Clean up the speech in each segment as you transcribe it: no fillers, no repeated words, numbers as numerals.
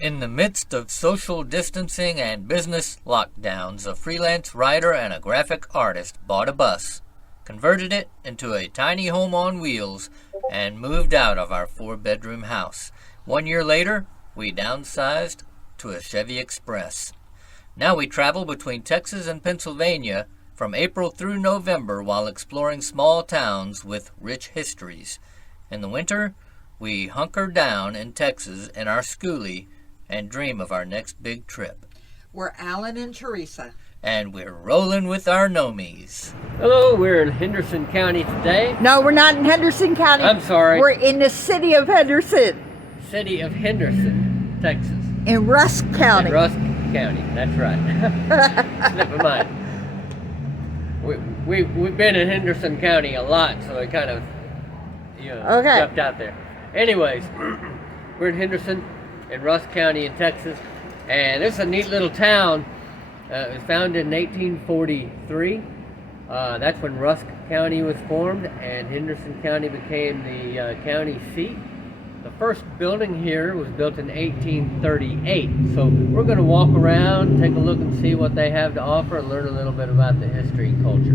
In the midst of social distancing and business lockdowns, a freelance writer and a graphic artist bought a bus, converted it into a tiny home on wheels, and moved out of our 4-bedroom house. 1 year later, we downsized to a Chevy Express. Now we travel between Texas and Pennsylvania from April through November while exploring small towns with rich histories. In the winter, we hunker down in Texas in our schoolie and dream of our next big trip. We're Alan and Teresa. And we're rolling with our nomies. Hello, we're in Henderson County today. No, we're not in Henderson County. I'm sorry. We're in the city of Henderson. City of Henderson, Texas. In Rusk County. In Rusk County, that's right. Slip of mine. We've been in Henderson County a lot, so it kind of, jumped out there. Anyways, we're in Henderson, in Rusk County in Texas, and this is a neat little town. It was founded in 1843. That's when Rusk County was formed, and Henderson County became the county seat. The first building here was built in 1838. So we're going to walk around, take a look and see what they have to offer and learn a little bit about the history and culture.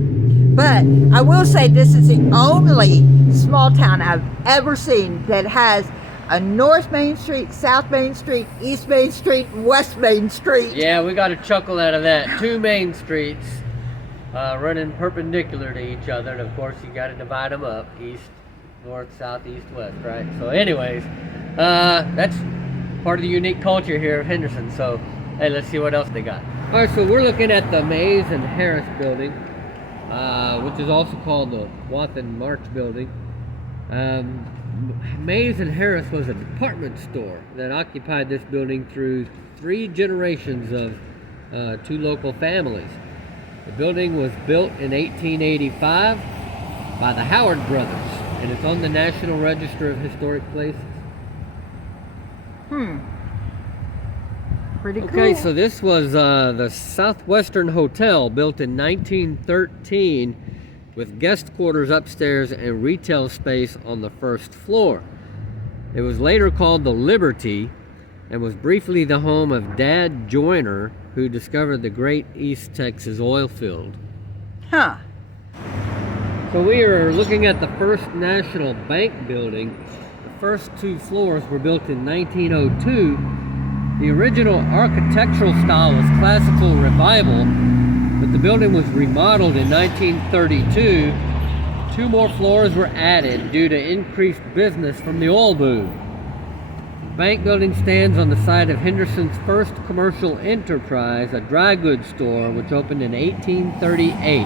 But I will say this is the only small town I've ever seen that has a North Main Street, South Main Street, East Main Street, West Main Street. Yeah, we got a chuckle out of that. 2 main streets running perpendicular to each other, and of course you got to divide them up, east, north, south, east, west, right? So anyways, that's part of the unique culture here of Henderson. So hey, let's see what else they got. All right, so we're looking at the Mays and Harris building, which is also called the Wathen March building. Mays and Harris was a department store that occupied this building through 3 generations of 2 local families. The building was built in 1885 by the Howard brothers, and it's on the National Register of Historic Places. Pretty cool. Okay, so this was the Southwestern Hotel, built in 1913 with guest quarters upstairs and retail space on the first floor. It was later called the Liberty and was briefly the home of Dad Joyner, who discovered the Great East Texas oil field. Huh. So we are looking at the First National Bank building. The first 2 floors were built in 1902. The original architectural style was Classical Revival, but the building was remodeled in 1932. 2 more floors were added due to increased business from the oil boom. The bank building stands on the site of Henderson's first commercial enterprise, a dry goods store, which opened in 1838.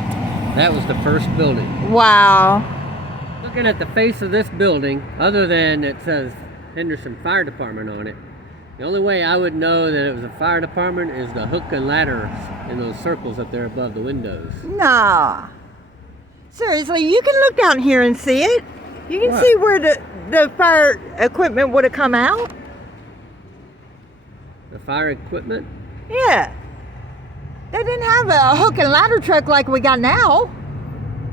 That was the first building. Wow. Looking at the face of this building, other than it says Henderson Fire Department on it, the only way I would know that it was a fire department is the hook and ladder in those circles up there above the windows. Nah. Seriously, you can look down here and see it. You can What? see where the fire equipment would have come out. The fire equipment? Yeah. They didn't have a hook and ladder truck like we got now.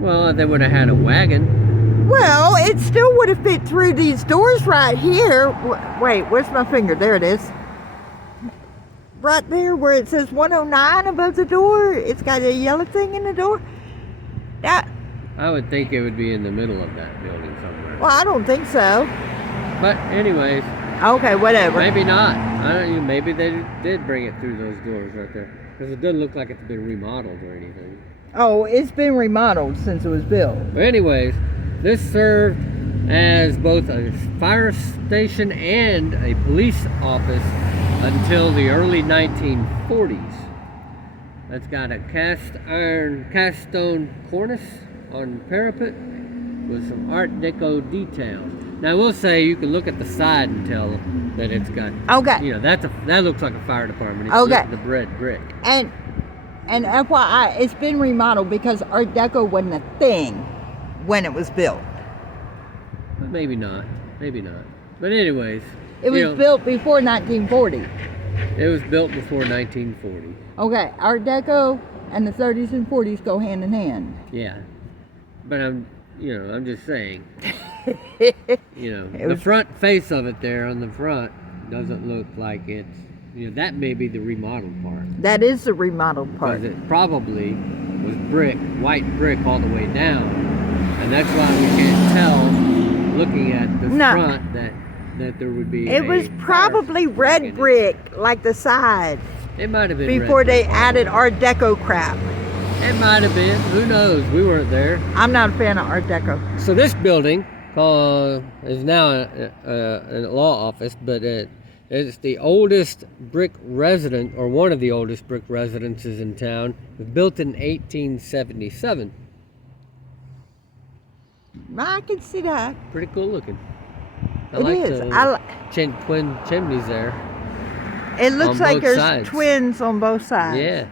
Well, they would have had a wagon. Well, it still would have fit through these doors right here. Wait, where's my finger? There it is. Right there where it says 109 above the door. It's got a yellow thing in the door. That. I would think it would be in the middle of that building somewhere. Well, I don't think so. But anyways, Okay, whatever. maybe not. I don't know. Maybe they did bring it through those doors right there. Because it doesn't look like it's been remodeled or anything. Oh, it's been remodeled since it was built. But anyways, this served as both a fire station and a police office until the early 1940s. It's got a cast stone cornice on parapet with some Art Deco details. Now I will say you can look at the side and tell that it's got, Okay. that looks like a fire department. It's Okay. the red brick. And FYI, it's been remodeled because Art Deco wasn't a thing when it was built. But maybe not. But anyways, It was built before 1940. it was built before 1940. Okay, Art Deco and the 30s and 40s go hand in hand. Yeah. But I'm just saying. It The was- front face of it there on the front doesn't look like it's, that may be the remodeled part. That is the remodeled part. Because it probably was brick, white brick all the way down. And that's why we can't tell, looking at the front, that there would be It was probably red brick, like the side. It might have been before red they brick. added Art Deco crap. It might have been. Who knows? We weren't there. I'm not a fan of Art Deco. So this building is now a law office, but it's the oldest brick residence, or one of the oldest brick residences in town. It was built in 1877. I can see that. Pretty cool looking. I It like is. the twin chimneys there. It looks on like both there's sides. twins on both sides. Yeah,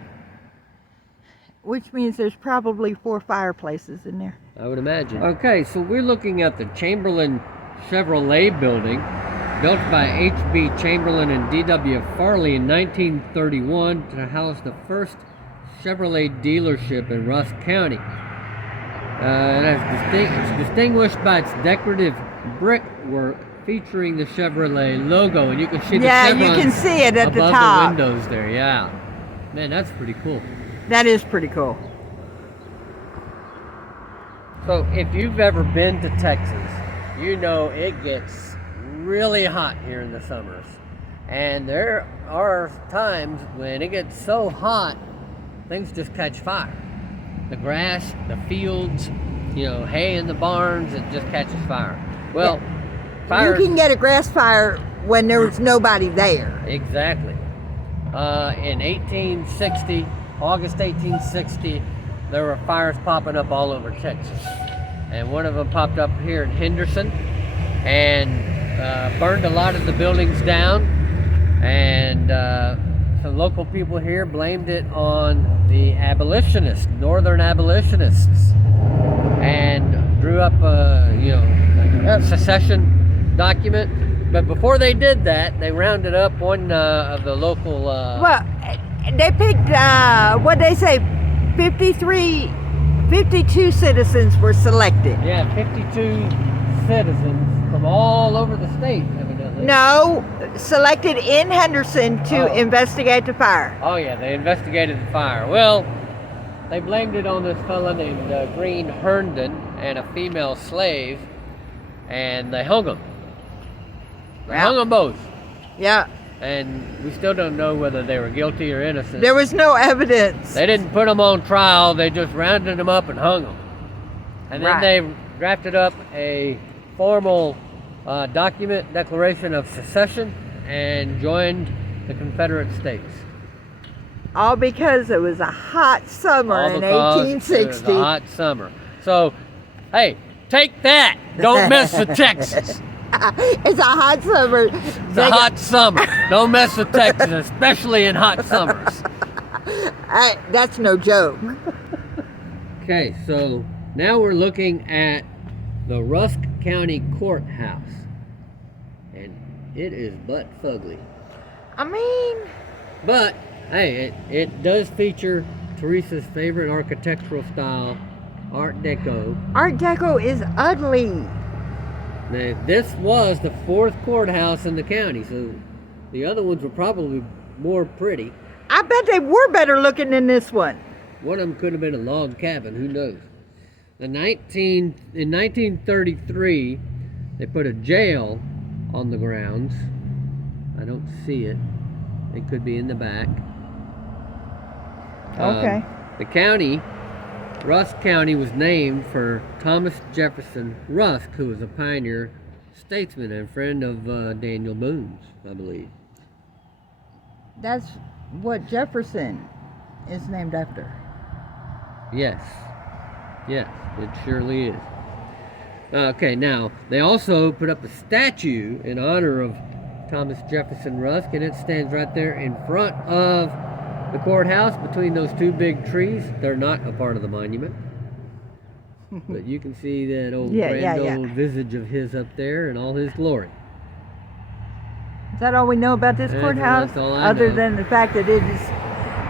Which means there's probably 4 fireplaces in there. I would imagine. Okay, so we're looking at the Chamberlain Chevrolet building, built by H.B. Chamberlain and D.W. Farley in 1931 to house the first Chevrolet dealership in Rusk County. It's distinguished by its decorative brickwork featuring the Chevrolet logo, and you can see the chevrons you can see it at the above top. the windows there. Yeah, man, that's pretty cool. That is pretty cool. So if you've ever been to Texas, you know it gets really hot here in the summers. And there are times when it gets so hot, things just catch fire. The grass, the fields, hay in the barns, it just catches fire. Well, fire... You can get a grass fire when there's nobody there. Exactly. In 1860, August 1860, there were fires popping up all over Texas. And one of them popped up here in Henderson and burned a lot of the buildings down. And some local people here blamed it on the abolitionists, northern abolitionists, and drew up a secession document. But before they did that, they rounded up one of the local... Well, they picked, what they say, 52 citizens were selected. Yeah, 52 citizens from all over the state, evidently. No, selected in Henderson to investigate the fire. Oh yeah, they investigated the fire. Well, they blamed it on this fella named Green Herndon and a female slave, and they hung them. They hung them both. Yeah. And we still don't know whether they were guilty or innocent. There was no evidence. They didn't put them on trial, they just rounded them up and hung them. And then they drafted up a formal document, Declaration of Secession, and joined the Confederate States. All because it was a hot summer in 1860. It was a hot summer. So, hey, take that! Don't mess with Texas. It's a hot summer. It's a hot summer. Don't mess with Texas, especially in hot summers. That's no joke. Okay, so now we're looking at the Rusk County Courthouse. And it is butt fugly. I mean... But, hey, it does feature Teresa's favorite architectural style, Art Deco. Art Deco is ugly. Now, this was the 4th courthouse in the county, so the other ones were probably more pretty. I bet they were better looking than this one. One of them could have been a log cabin, who knows. In 1933, they put a jail on the grounds. I don't see it. It could be in the back. Okay. The county, Rusk County, was named for Thomas Jefferson Rusk, who was a pioneer statesman and friend of Daniel Boone's, I believe. That's what Jefferson is named after. Yes. Yes, it surely is. Okay, now, they also put up a statue in honor of Thomas Jefferson Rusk, and it stands right there in front of the courthouse between those two big trees. They're not a part of the monument. But you can see that old old visage of his up there in all his glory. Is that all we know about this courthouse? That's all I Other know. than the fact that it is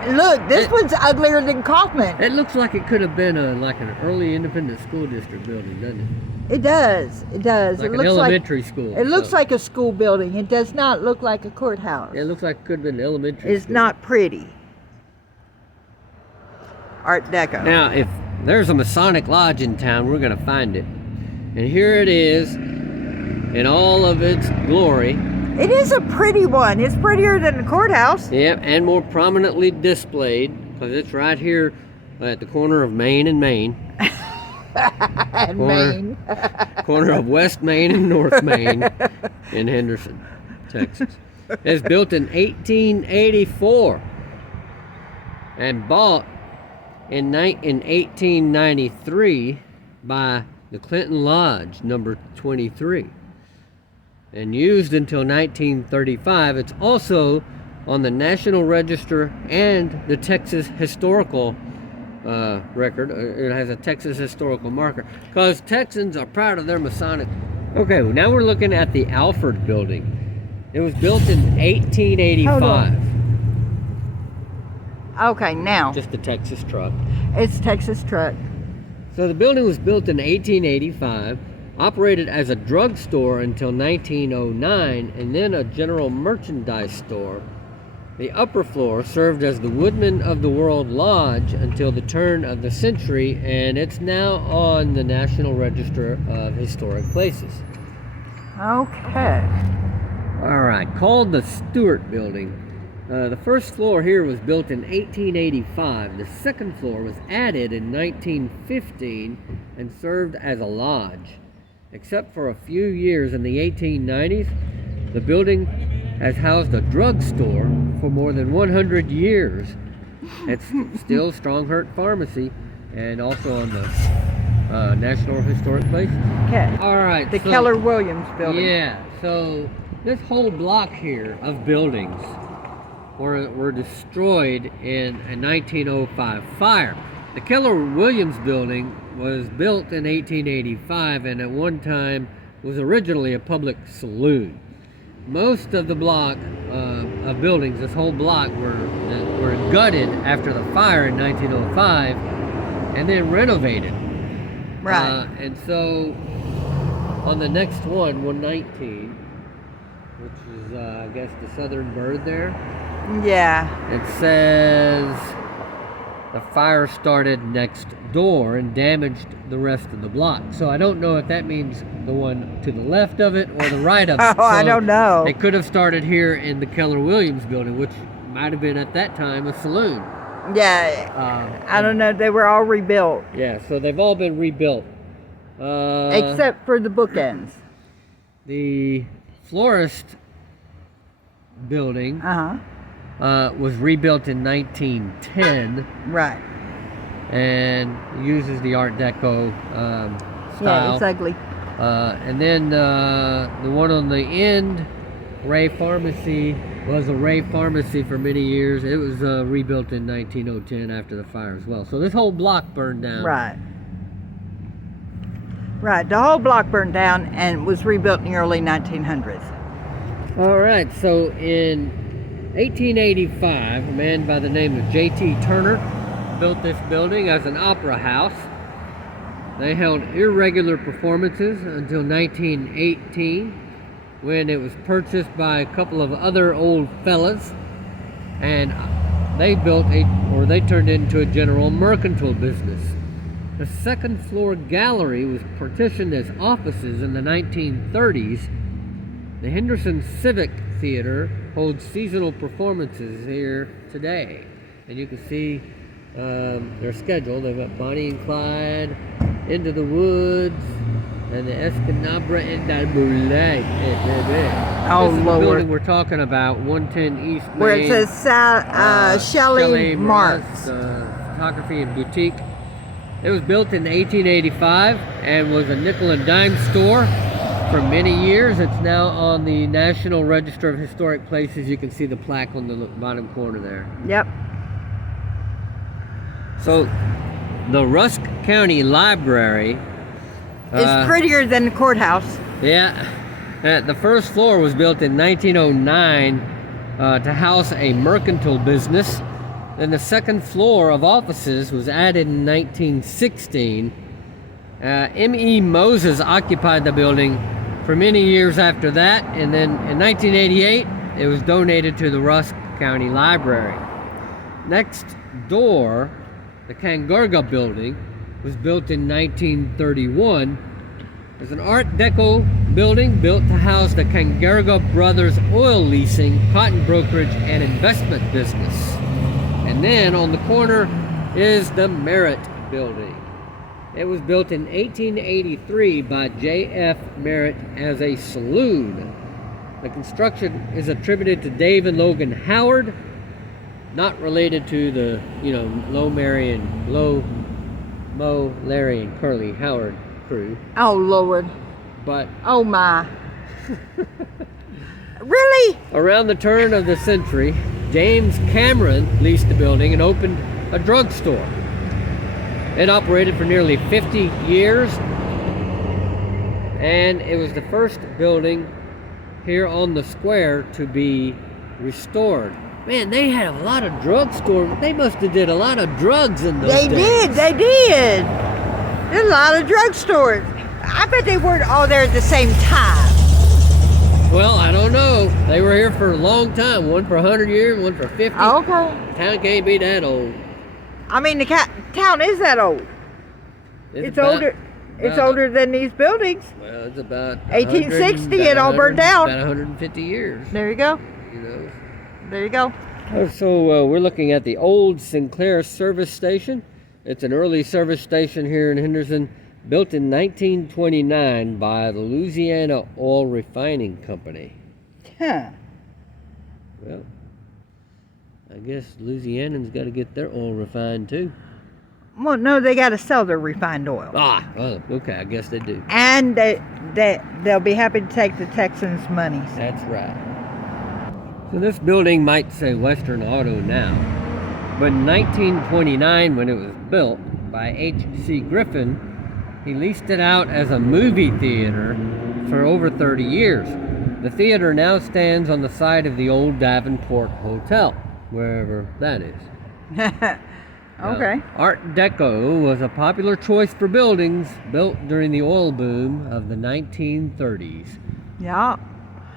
Look, this one's uglier than Kaufman. It looks like it could have been like an early independent school district building, doesn't it? It does. It does. Like it an looks elementary school. It looks like a school building. It does not look like a courthouse. It looks like it could have been elementary It's school. not pretty. Art Deco. Now, if there's a Masonic Lodge in town, we're going to find it. And here it is in all of its glory. It is a pretty one. It's prettier than the courthouse. Yep, and more prominently displayed because it's right here at the corner of Main and Main. And Maine. Corner of West Main and North Main in Henderson, Texas. It's built in 1884 and bought in 1893 by the Clinton Lodge, number 23. And used until 1935. It's also on the National Register and the Texas Historical record. It has a Texas Historical marker because Texans are proud of their Masonic. Okay, well, now we're looking at the Alford Building. It was built in 1885. Okay, now. Just a Texas truck. It's Texas truck. So the building was built in 1885. Operated as a drugstore until 1909 and then a general merchandise store. The upper floor served as the Woodman of the World Lodge until the turn of the century, and it's now on the National Register of Historic Places. Okay. All right, called the Stewart Building. The first floor here was built in 1885. The second floor was added in 1915 and served as a lodge. Except for a few years in the 1890s, the building has housed a drugstore for more than 100 years. It's still Stronghurt Pharmacy and also on the National Historic Places. Okay. All right. The Keller Williams building. Yeah, so this whole block here of buildings were destroyed in a 1905 fire. The Keller Williams building was built in 1885 and at one time was originally a public saloon. Most of the block of buildings, this whole block, were gutted after the fire in 1905 and then renovated. Right. And so on the next one, 119, which is, I guess, the Southern Bird there, Yeah. it says the fire started next door and damaged the rest of the block. So I don't know if that means the one to the left of it or the right of it. Oh, I don't know. It could have started here in the Keller Williams building, which might have been at that time a saloon. Yeah. I don't know. They were all rebuilt. Yeah, so they've all been rebuilt. Except for the bookends. The florist building Uh-huh. was rebuilt in 1910. Right. And uses the Art Deco style. Yeah, it's ugly. And then the one on the end, Ray Pharmacy, was a Ray Pharmacy for many years. It was rebuilt in 1910 after the fire as well. So this whole block burned down. Right. Right. The whole block burned down and was rebuilt in the early 1900s. All right. So in 1885, a man by the name of J.T. Turner built this building as an opera house. They held irregular performances until 1918, when it was purchased by a couple of other old fellas, and they turned it into a general mercantile business. The second floor gallery was partitioned as offices in the 1930s. The Henderson Civic Theater holds seasonal performances here today, and you can see their schedule. They've got Bonnie and Clyde, Into the Woods, and the Escanabra and the Moulin. Oh, this is Lord. the building we're talking about, 110 East Main. Where it says Shelley Marks. Photography and Boutique. It was built in 1885 and was a nickel and dime store for many years. It's now on the National Register of Historic Places. You can see the plaque on the bottom corner there. Yep. So, the Rusk County Library. It's prettier than the courthouse. Yeah. The first floor was built in 1909 to house a mercantile business. Then the second floor of offices was added in 1916. M.E. Moses occupied the building for many years after that, and then in 1988 it was donated to the Rusk County Library. Next door, the Kangurga building was built in 1931. It's an Art Deco building built to house the Kangurga Brothers oil leasing, cotton brokerage, and investment business. And then on the corner is the Merritt building. It was built in 1883 by J.F. Merritt as a saloon. The construction is attributed to Dave and Logan Howard, not related to the, Mo, Larry, and Curly Howard crew. Oh, Lord. But oh, my. Really? Around the turn of the century, James Cameron leased the building and opened a drugstore. It operated for nearly 50 years, and it was the first building here on the square to be restored. Man, they had a lot of drugstores. They must have did a lot of drugs in those days. They did. There's a lot of drugstores. I bet they weren't all there at the same time. Well, I don't know. They were here for a long time. One for 100 years, one for 50. Okay. Town can't be that old. I mean, the town is that old. It's older. It's older than these buildings. Well, it's about 1860. It all burned down. About 150 years. There you go. There you go. So we're looking at the old Sinclair service station. It's an early service station here in Henderson, built in 1929 by the Louisiana Oil Refining Company. Huh. Well, I guess Louisianans got to get their oil refined too. Well, no, they got to sell their refined oil. Ah, well, okay, I guess they do. And they'll be happy to take the Texans' monies. That's right. So this building might say Western Auto now, but in 1929, when it was built by H.C. Griffin, he leased it out as a movie theater for over 30 years. The theater now stands on the site of the old Davenport Hotel, wherever that is. Okay. Art Deco was a popular choice for buildings built during the oil boom of the 1930s. Yeah.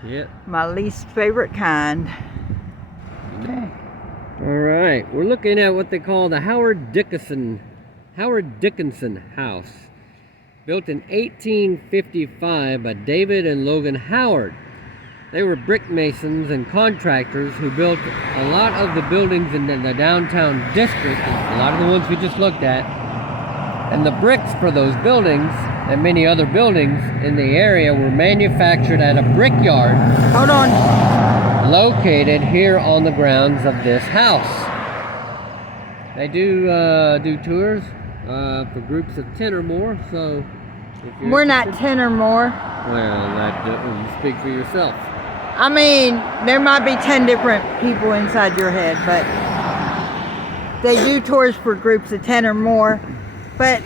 Yeah. My least favorite kind. Okay. All right. We're looking at what they call the Howard Dickinson House, built in 1855 by David and Logan Howard. They were brick masons and contractors who built a lot of the buildings in the downtown district, a lot of the ones we just looked at. And the bricks for those buildings and many other buildings in the area were manufactured at a brickyard. Hold on. Located here on the grounds of this house. They do tours for groups of 10 or more, so if you're We're not 10 or more. Well, you speak for yourself. I mean, there might be 10 different people inside your head, but they do tours for groups of 10 or more. But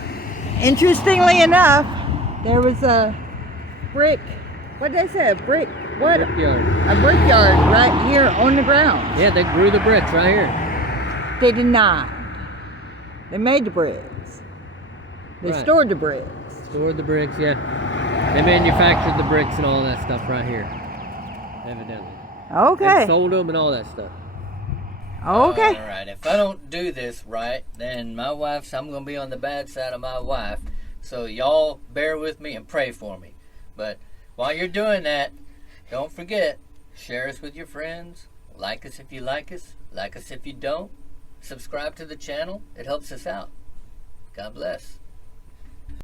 interestingly enough, there was a brick, what did they say, a brick? What? Brickyard. A brickyard right here on the ground. Yeah, they grew the bricks right here. They did not. They made the bricks. They Right. stored the bricks. Stored the bricks, yeah. They manufactured the bricks and all that stuff right here, evidently. Okay. And sold them and all that stuff. Okay. All right. If I don't do this right, then I'm going to be on the bad side of my wife. So y'all bear with me and pray for me. But while you're doing that, don't forget, share us with your friends. Like us if you like us. Like us if you don't. Subscribe to the channel. It helps us out. God bless.